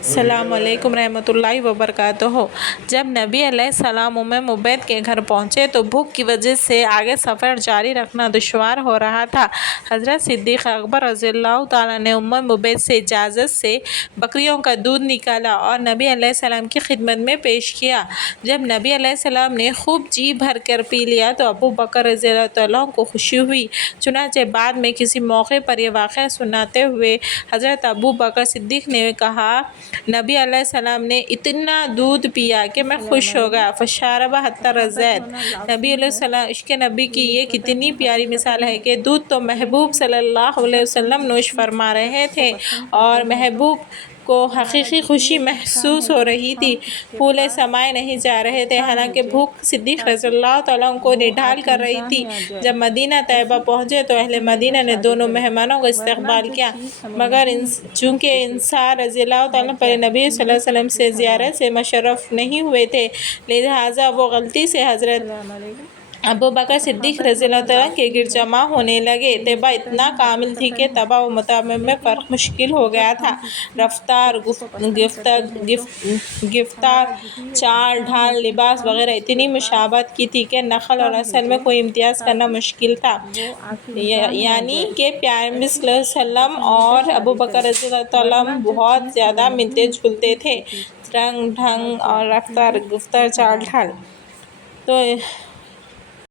السلام علیکم رحمۃ اللہ وبرکاتہ۔ جب نبی علیہ السلام ام مبین کے گھر پہنچے تو بھوک کی وجہ سے آگے سفر جاری رکھنا دشوار ہو رہا تھا۔ حضرت صدیق اکبر رضی اللہ تعالیٰ نے ام مبین سے اجازت سے بکریوں کا دودھ نکالا اور نبی علیہ السلام کی خدمت میں پیش کیا۔ جب نبی علیہ السلام نے خوب جی بھر کر پی لیا تو ابو بکر رضی اللہ عنہ کو خوشی ہوئی۔ چنانچہ بعد میں کسی موقع پر یہ واقعہ سناتے ہوئے حضرت ابو بکر صدیق نے کہا، نبی علیہ السلام نے اتنا دودھ پیا کہ میں خوش ہو گیا۔ فشرب حتی رضیت۔ نبی علیہ السلام عشق نبی کی یہ کتنی پیاری مثال ہے کہ دودھ تو محبوب صلی اللہ علیہ وسلم نوش فرما رہے تھے اور محبوب کو حقیقی خوشی محسوس ہو رہی تھی، پھولے سمائے نہیں جا رہے تھے، حالانکہ بھوک صدیق رضی اللہ تعالیٰ عنہ کو نڈھال کر رہی تھی۔ جب مدینہ طیبہ پہنچے تو اہل مدینہ نے دونوں مہمانوں کا استقبال کیا، مگر چونکہ انصار رضی اللہ تعالیٰ پر نبی صلی اللہ علیہ وسلم سے زیارت سے مشرف نہیں ہوئے تھے، لہٰذا وہ غلطی سے حضرت ابو بکر صدیق رضی اللہ عنہ کے گرد جمع ہونے لگے۔ طیبہ اتنا کامل تھی کہ طبع و مطابع میں فرق مشکل ہو گیا تھا۔ رفتار، گفتار، چال ڈھال، لباس وغیرہ اتنی مشابہت کی تھی کہ نقل اور اصل میں کوئی امتیاز کرنا مشکل تھا، یعنی کہ پیارے نبی صلی اللہ علیہ وسلم اور ابو بکر رضی اللہ عنہ بہت زیادہ ملتے جلتے تھے، رنگ ڈھنگ اور رفتار، گفتار، چال ڈھال۔ تو